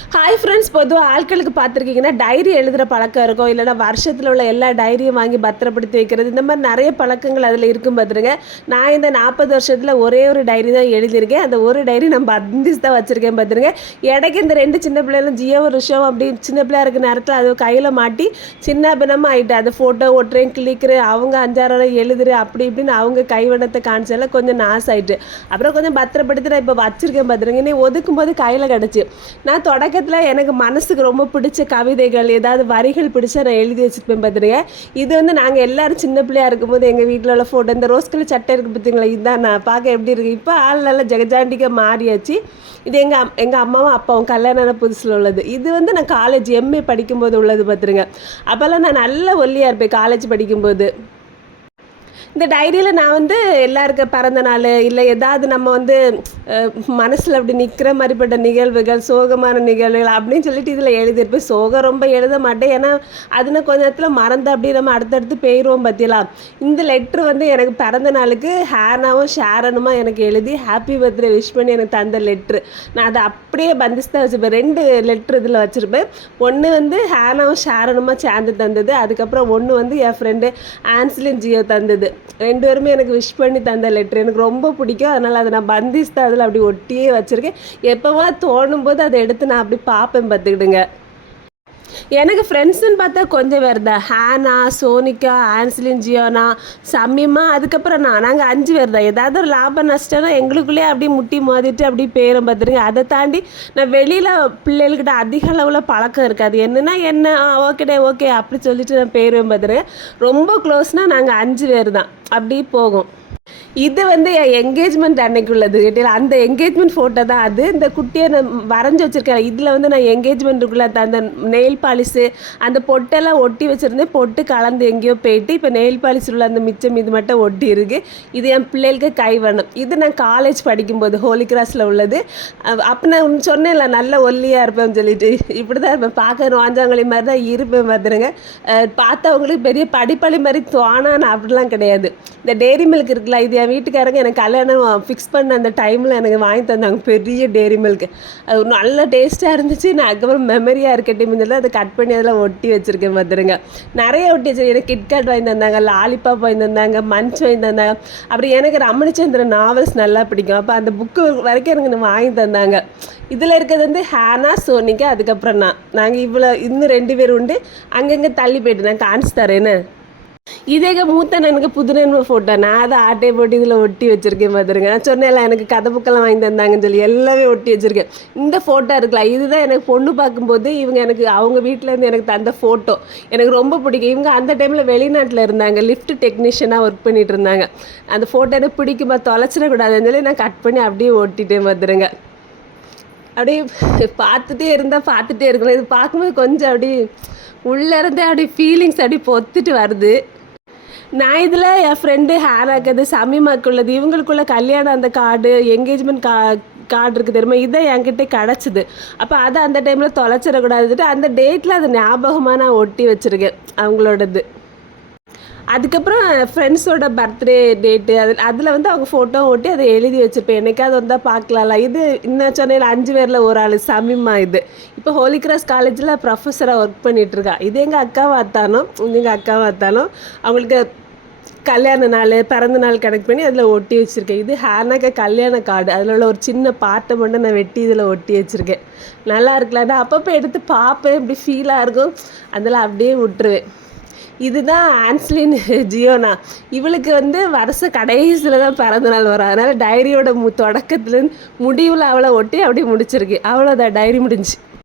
Hi friends பொதுவாக ஆட்களுக்கு பார்த்துருக்கீங்கன்னா diary எழுதுகிற பழக்கம் இருக்கும். இல்லைன்னா வருஷத்தில் உள்ள எல்லா டைரியும் வாங்கி பத்திரப்படுத்தி வைக்கிறது. இந்த மாதிரி நிறைய பழக்கங்கள் அதில் இருக்கும் பார்த்துருங்க. நான் இந்த நாற்பது வருஷத்தில் ஒரே ஒரு டைரி தான் எழுதியிருக்கேன். அந்த ஒரு டைரி நான் பந்திஸ் தான் வச்சுருக்கேன் பார்த்துருங்க. இடைக்கு இந்த ரெண்டு சின்ன பிள்ளைகளும் ஜியோ வருஷம் அப்படி சின்ன பிள்ளையா இருக்க நேரத்தில் அது கையில் மாட்டி சின்ன பின்னமாக ஆகிட்டு அது ஃபோட்டோ ஒட்டுறேன் கிளிக்கிற அவங்க அஞ்சாறு எழுதுரு அப்படி இப்படின்னு அவங்க கைவண்ணத்தை காமிச்சால கொஞ்சம் நாஸ் ஆயிட்டு அப்புறம் கொஞ்சம் பத்திரப்படுத்தி நான் இப்போ வச்சுருக்கேன் பார்த்துருங்க. நீ ஒதுக்கும் போது கையில் கிடச்சி. நான் தொடக்கத்தில் எனக்கு மனசுக்கு ரொம்ப பிடிச்ச கவிதைகள் ஏதாவது வரிகள் பிடிச்சா நான் எழுதி வச்சுருப்பேன் பார்த்துருங்க இது வந்து நாங்கள் எல்லோரும் சின்ன பிள்ளையா இருக்கும்போது எங்கள் வீட்டில் உள்ள ஃபோட்டோ இந்த ரோஸ் கலர் சட்டை இருக்குது பார்த்தீங்களா இதுதான் நான் பார்க்க எப்படி இருக்குது இப்போ ஆள் நல்லா ஜெகஜாண்டிக்காக மாறியாச்சு. இது எங்கள் எங்கள் அம்மாவும் அப்பாவும் கல்யாணம் புதுசில் உள்ளது. இது வந்து நான் காலேஜ் எம்ஏ படிக்கும்போது உள்ளது பார்த்துருங்க அப்போல்லாம் நான் நல்ல ஒல்லியாக இருப்பேன் காலேஜ் படிக்கும்போது. இந்த டைரியில் நான் வந்து எல்லாருக்கும் பிறந்த நாள் இல்லை ஏதாவது நம்ம வந்து மனசில் அப்படி நிற்கிற மாதிரிப்பட்ட நிகழ்வுகள் சோகமான நிகழ்வுகள் அப்படின்னு சொல்லிட்டு இதில் எழுதியிருப்பேன் சோகம் ரொம்ப எழுத மாட்டேன். ஏன்னா அதுன்னு கொஞ்ச நேரத்தில் மறந்து அப்படி நம்ம அடுத்தடுத்து போயிடுவோம் பார்த்தீங்களா இந்த லெட்ரு வந்து எனக்கு பிறந்த நாளுக்கு ஹேனாவும் ஷேரனுமா எனக்கு எழுதி ஹாப்பி பர்த்டே விஷ் பண்ணி எனக்கு தந்த லெட்ரு நான் அதை அப்படியே பந்திச்சு தான் வச்சுருப்பேன். ரெண்டு லெட்ரு இதில் வச்சுருப்பேன். ஒன்று வந்து ஹேனாவும் ஷேரனுமா சேர்ந்து தந்தது. அதுக்கப்புறம் ஒன்று வந்து என் ஃப்ரெண்டு ஆன்சிலின் ஜியோ தந்தது. ரெண்டு பேருமே எனக்கு விஷ் பண்ணி தந்த லெட்ரு எனக்கு ரொம்ப பிடிக்கும். அதனால் அதை நான் பந்திஸ் தான் அதில் அப்படி ஒட்டியே வச்சுருக்கேன். எப்போவா தோணும் போது அதை எடுத்து நான் அப்படி பார்ப்பேன் பார்த்துக்கிடுங்க. எனக்கு ஃப்ரெண்ட்ஸுன்னு பார்த்தா கொஞ்சம் பேர் தான். ஹேனா சோனிகா ஆன்சிலின் ஜியோனா சம்மிமா அதுக்கப்புறம் நான். நாங்கள் அஞ்சு பேர் தான். ஏதாவது ஒரு லாபம் நஷ்டம்னா எங்களுக்குள்ளேயே அப்படியே முட்டி மோதிட்டு அப்படி பேரும் பார்த்துருங்க அதை தாண்டி நான் வெளியில் பிள்ளைகள்கிட்ட அதிக அளவில் பழக்கம் இருக்காது. என்னன்னா என்ன ஓகேடே ஓகே அப்படி சொல்லிட்டு நான் பேருவேன் பார்த்துருங்க ரொம்ப க்ளோஸ்னால் நாங்கள் அஞ்சு பேர் தான். அப்படி போகும். இது வந்து என் என்கேஜ்மெண்ட் அன்னைக்குள்ளது கேட்டீங்களா? அந்த என்கேஜ்மெண்ட் ஃபோட்டோ தான் அது. இந்த குட்டியை நான் வரைஞ்சி வச்சுருக்கேன். இதில் வந்து நான் என்கேஜ்மெண்ட்டுக்குள்ளே அந்த நெயில் பாலிஷு அந்த பொட்டெல்லாம் ஒட்டி வச்சுருந்தேன் பொட்டு கலந்து எங்கேயோ போயிட்டு இப்போ நெயில் பாலிஷில் உள்ள அந்த மிச்சம் இது மட்டும் ஒட்டி இருக்குது இது என் பிள்ளைகளுக்கு கைவண்ணம். இது நான் காலேஜ் படிக்கும்போது ஹோலி கிராஸில் உள்ளது. அப்போ நான் சொன்னேன்ல நல்ல ஒல்லியாக இருப்பேன்னு சொல்லிட்டு. இப்படி தான் இருப்பேன். பார்க்க வாஞ்சாங்களி மாதிரி தான் இருப்பேன் பார்த்துருங்க. பார்த்தவங்களுக்கு பெரிய படிப்பாளி மாதிரி தோணான்னு அப்படிலாம் கிடையாது. இந்த டெய்ரி மில்க் இருக்குல்ல இது என் வீட்டுக்காரங்க எனக்கு கல்யாணம் ஃபிக்ஸ் பண்ண அந்த டைமில் எனக்கு வாங்கி தந்தாங்க. பெரிய டேரி மில்க் அது ஒரு நல்ல டேஸ்ட்டாக இருந்துச்சு. நான் அதுக்கப்புறம் மெமரியாக இருக்கட்டும் சொல்லி அதை கட் பண்ணி அதெல்லாம் ஒட்டி வச்சுருக்கேன் பார்த்துருங்க நிறைய ஒட்டி வச்சிருக்கேன். எனக்கு கிட்காட் வாங்கி தந்தாங்க லாலிபாப் வாங்கி தந்தாங்க மஞ்ச் வாங்கி தந்தாங்க. அப்புறம் எனக்கு ரமணிச்சந்திரன் நாவல்ஸ் நல்லா பிடிக்கும். அப்போ அந்த புக்கு வரைக்கும் எனக்கு வாங்கி தந்தாங்க. இதில் இருக்கிறது வந்து ஹேனா சோனிக்கு அதுக்கப்புறம் நான். நாங்கள் இவ்வளோ இன்னும் ரெண்டு பேர் உண்டு. அங்கங்கே தள்ளி போயிட்டு நான் காணிச்சு தரேன்னு இதேக மூத்த எனக்கு புதுநன்மை ஃபோட்டோ நான் அதை ஆட்டை போட்டு இதில் ஒட்டி வச்சுருக்கேன் பார்த்துருங்க. நான் சொன்னேன்ல எனக்கு கதை புக்கெல்லாம் வாங்கி தந்தாங்கன்னு சொல்லி எல்லாமே ஒட்டி வச்சுருக்கேன். இந்த ஃபோட்டோ இருக்கலாம் இதுதான் எனக்கு பொண்ணு பார்க்கும்போது இவங்க எனக்கு அவங்க வீட்டிலேருந்து எனக்கு தந்த ஃபோட்டோ எனக்கு ரொம்ப பிடிக்கும். இவங்க அந்த டைமில் வெளிநாட்டில் இருந்தாங்க. லிஃப்ட் டெக்னீஷியனாக ஒர்க் பண்ணிட்டு இருந்தாங்க. அந்த ஃபோட்டோ எனக்கு பிடிக்குமா? தொலைச்சிடக்கூடாதுன்னு சொல்லி நான் கட் பண்ணி அப்படியே ஒட்டிட்டேன் பார்த்துருங்க. அப்படியே பார்த்துட்டே இருந்தால் பார்த்துட்டே இருக்கணும். இது பார்க்கும்போது கொஞ்சம் அப்படியே உள்ளேருந்தே அப்படி ஃபீலிங்ஸ் அப்படி பொத்துட்டு வருது. நான் இதில் என் ஃப்ரெண்டு ஹேராக்குது சமீமாக்குள்ளது இவங்களுக்குள்ள கல்யாணம் அந்த கார்டு என்கேஜ்மெண்ட் கா கார்டு இருக்குது தெரியுமா? இதை என்கிட்ட கிடச்சிது. அப்போ அதை அந்த டைமில் தொலைச்சிடக்கூடாதுட்டு அந்த டேட்டில் அது ஞாபகமாக நான் ஒட்டி வச்சுருக்கேன் அவங்களோடது. அதுக்கப்புறம் ஃப்ரெண்ட்ஸோட பர்த்டே டேட்டு அது அதில் வந்து அவங்க ஃபோட்டோ ஓட்டி அதை எழுதி வச்சுருப்பேன் என்னைக்காவது வந்தால் பார்க்கலாம்ல. இது இன்னும் சென்னையில் அஞ்சு பேரில் ஒரு ஆள் சமிமா இது. இப்போ ஹோலி கிராஸ் காலேஜில் ப்ரொஃபஸராக ஒர்க் பண்ணிகிட்ருக்கா இது எங்கள் அக்கா வார்த்தானோ எங்கள் அக்கா வாத்தாலும் அவங்களுக்கு கல்யாண நாள் பிறந்த நாள் கனெக்ட் பண்ணி அதில் ஒட்டி வச்சுருக்கேன். இது ஹேனாக்க கல்யாண கார்டு அதில் உள்ள ஒரு சின்ன பாட்டை மட்டும் நான் வெட்டி இதில் ஒட்டி வச்சுருக்கேன். நல்லா இருக்குல்ல நான் அப்பப்போ எடுத்து பார்ப்பேன். இப்படி ஃபீலாக இருக்கும். அதில் அப்படியே விட்டுருவேன். இதுதான் ஆன்ஸ்லின் ஜியோனா. இவளுக்கு வந்து வருஷ கடைசியில் தான் பிறந்த நாள் வரும். அதனால் டைரியோட மு தொடக்கத்துலேருந்து முடிவில் அவளை ஒட்டி அப்படியே முடிச்சிருக்கு. அவ்வளோதான் டைரி முடிஞ்சு.